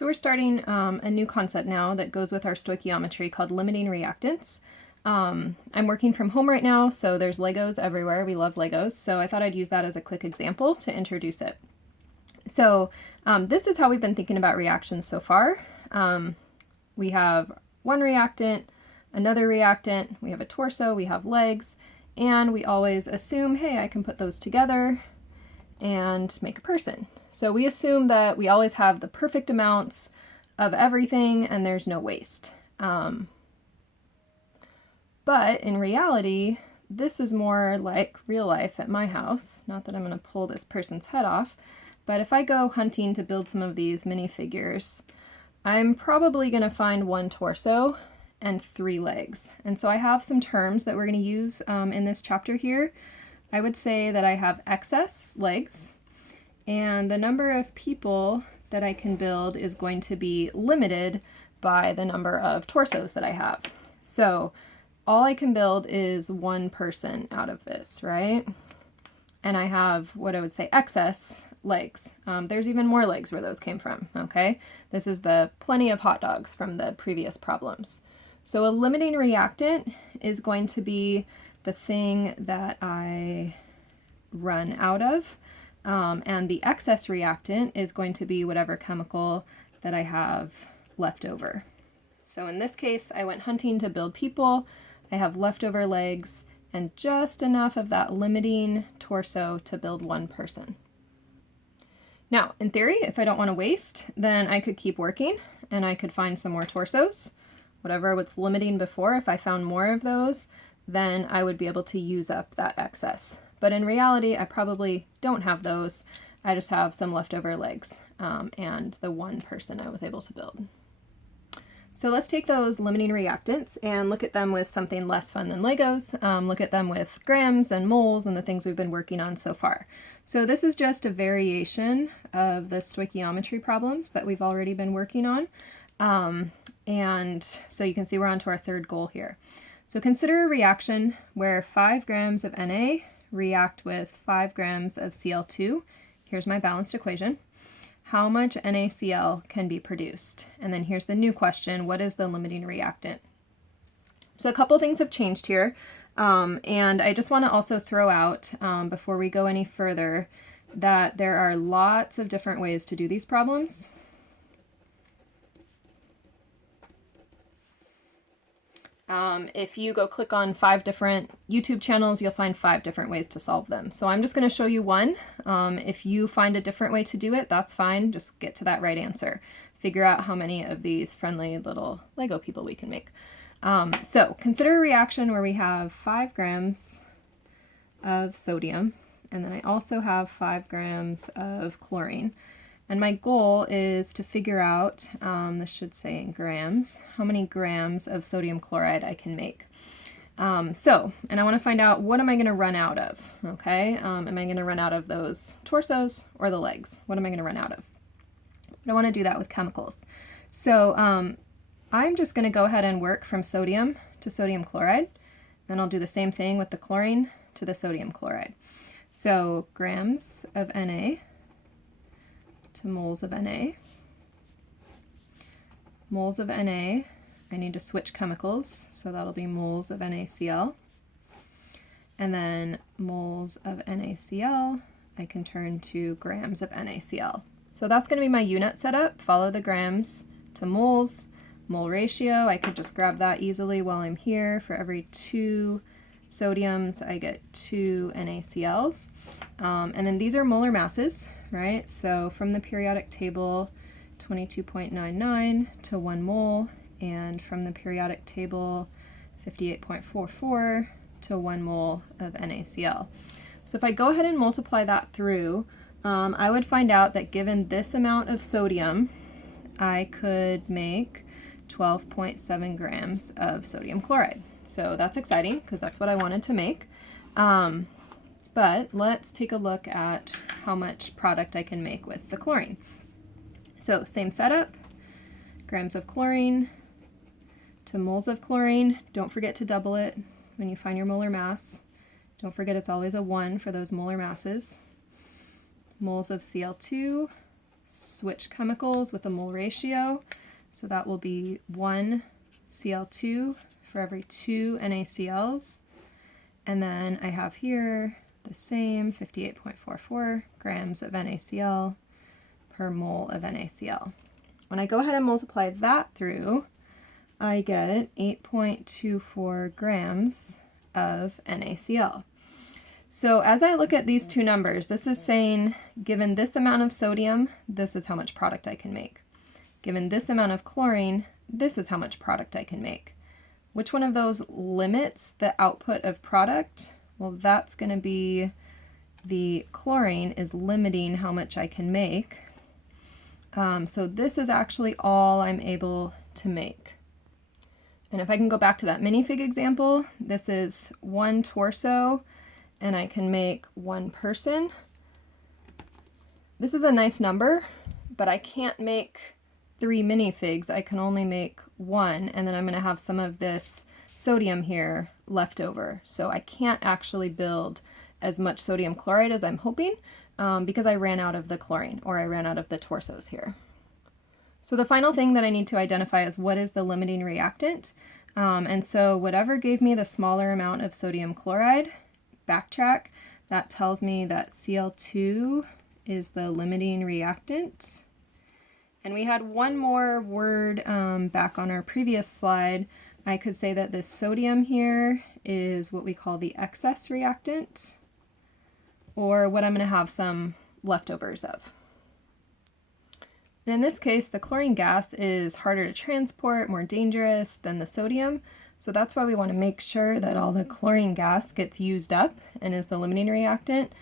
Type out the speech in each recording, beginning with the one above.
So we're starting a new concept now that goes with our stoichiometry called limiting reactants. I'm working from home right now, so there's Legos everywhere. We love Legos, so I thought I'd use that as a quick example to introduce it. So this is how we've been thinking about reactions so far. We have one reactant, another reactant, we have a torso, we have legs, and we always assume, hey, I can put those together and make a person. So we assume that we always have the perfect amounts of everything and there's no waste. But in reality, this is more like real life at my house. Not that I'm going to pull this person's head off, but if I go hunting to build some of these minifigures, I'm probably going to find one torso and 3 legs. And so I have some terms that we're going to use in this chapter here. I would say that I have excess legs, and the number of people that I can build is going to be limited by the number of torsos that I have. So all I can build is one person out of this, right? And I have what I would say excess legs. There's even more legs where those came from, okay? This is the plenty of hot dogs from the previous problems. So a limiting reactant is going to be the thing that I run out of, and the excess reactant is going to be whatever chemical that I have left over. So in this case, I went hunting to build people. I have leftover legs and just enough of that limiting torso to build one person. Now, in theory, if I don't want to waste, then I could keep working and I could find some more torsos. Whatever was limiting before, if I found more of those, then I would be able to use up that excess. But in reality, I probably don't have those. I just have some leftover legs and the one person I was able to build. So let's take those limiting reactants and look at them with something less fun than Legos. Look at them with grams and moles and the things we've been working on so far. So this is just a variation of the stoichiometry problems that we've already been working on. And so you can see we're on to our third goal here. So consider a reaction where 5 grams of Na react with 5 grams of Cl2. Here's my balanced equation. How much NaCl can be produced? And then here's the new question, what is the limiting reactant? So a couple things have changed here, and I just want to also throw out, before we go any further, that there are lots of different ways to do these problems. If you go click on 5 different YouTube channels, you'll find 5 different ways to solve them. So I'm just going to show you one. If you find a different way to do it, that's fine. Just get to that right answer. Figure out how many of these friendly little Lego people we can make. So consider a reaction where we have 5 grams of sodium, and then I also have 5 grams of chlorine. And my goal is to figure out, this should say in grams, how many grams of sodium chloride I can make. And I want to find out, what am I going to run out of, okay? Am I going to run out of those torsos or the legs? What am I going to run out of? But I want to do that with chemicals. So I'm just going to go ahead and work from sodium to sodium chloride. Then I'll do the same thing with the chlorine to the sodium chloride. So grams of Na to moles of Na. Moles of Na, I need to switch chemicals, so that'll be moles of NaCl. And then moles of NaCl, I can turn to grams of NaCl. So that's going to be my unit setup. Follow the grams to moles. Mole ratio, I could just grab that easily while I'm here. For every 2 sodiums, I get 2 NaCls. And then these are molar masses, right? So from the periodic table, 22.99 to 1 mole, and from the periodic table, 58.44 to 1 mole of NaCl. So if I go ahead and multiply that through, I would find out that given this amount of sodium, I could make 12.7 grams of sodium chloride. So that's exciting because that's what I wanted to make. But let's take a look at how much product I can make with the chlorine. So same setup, grams of chlorine to moles of chlorine. Don't forget to double it when you find your molar mass. Don't forget it's always a 1 for those molar masses. Moles of Cl2, switch chemicals with a mole ratio. So that will be 1 Cl2 for every 2 NaCl's. And then I have here the same 58.44 grams of NaCl per mole of NaCl. When I go ahead and multiply that through, I get 8.24 grams of NaCl. So as I look at these two numbers, this is saying, given this amount of sodium, this is how much product I can make. Given this amount of chlorine, this is how much product I can make. Which one of those limits the output of product? Well, that's going to be the chlorine is limiting how much I can make. So this is actually all I'm able to make. And if I can go back to that minifig example, this is 1 torso, and I can make 1 person. This is a nice number, but I can't make 3 minifigs. I can only make 1, and then I'm going to have some of this sodium here left over. So I can't actually build as much sodium chloride as I'm hoping because I ran out of the chlorine, or I ran out of the torsos here. So the final thing that I need to identify is what is the limiting reactant. And so whatever gave me the smaller amount of sodium chloride, backtrack, that tells me that Cl2 is the limiting reactant. And we had one more word back on our previous slide. I could say that this sodium here is what we call the excess reactant, or what I'm going to have some leftovers of. And in this case, the chlorine gas is harder to transport, more dangerous than the sodium. So that's why we want to make sure that all the chlorine gas gets used up and is the limiting reactant.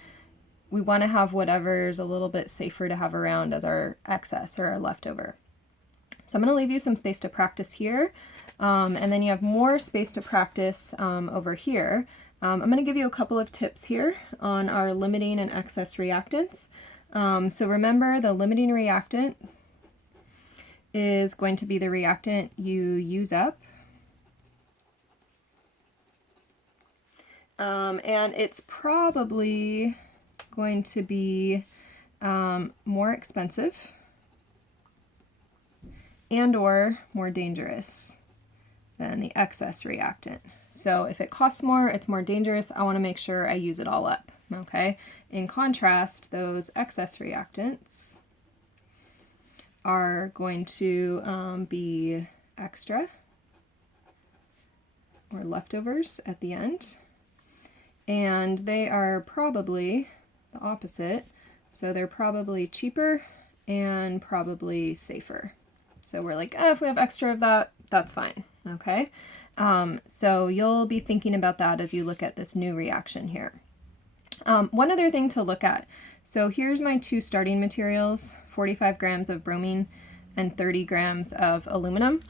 We want to have whatever's a little bit safer to have around as our excess or our leftover. So I'm going to leave you some space to practice here. And then you have more space to practice over here. I'm going to give you a couple of tips here on our limiting and excess reactants. So remember, the limiting reactant is going to be the reactant you use up. And it's probably going to be more expensive and or more dangerous than the excess reactant. So if it costs more, it's more dangerous. I want to make sure I use it all up. Okay. In contrast, those excess reactants are going to be extra or leftovers at the end. And they are probably the opposite. So they're probably cheaper and probably safer. So we're like, oh, if we have extra of that, that's fine. Okay. So you'll be thinking about that as you look at this new reaction here. One other thing to look at. So here's my 2 starting materials, 45 grams of bromine and 30 grams of aluminum.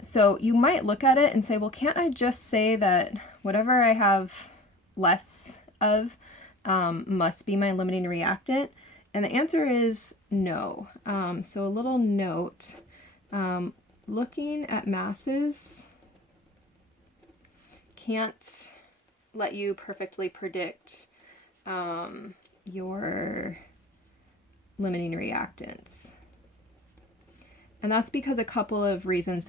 So you might look at it and say, well, can't I just say that whatever I have less of must be my limiting reactant? And the answer is no. So a little note, looking at masses can't let you perfectly predict your limiting reactants. And that's because a couple of reasons.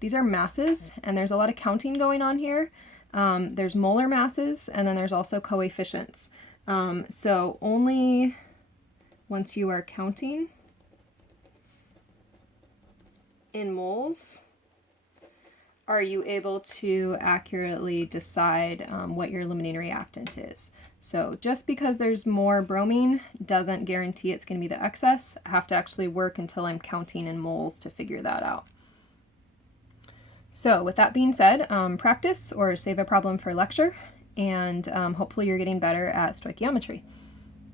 These are masses, and there's a lot of counting going on here. There's molar masses, and then there's also coefficients. So only once you are counting in moles are you able to accurately decide what your limiting reactant is. So just because there's more bromine doesn't guarantee it's going to be the excess. I have to actually work until I'm counting in moles to figure that out. So with that being said, practice or save a problem for lecture, and hopefully you're getting better at stoichiometry.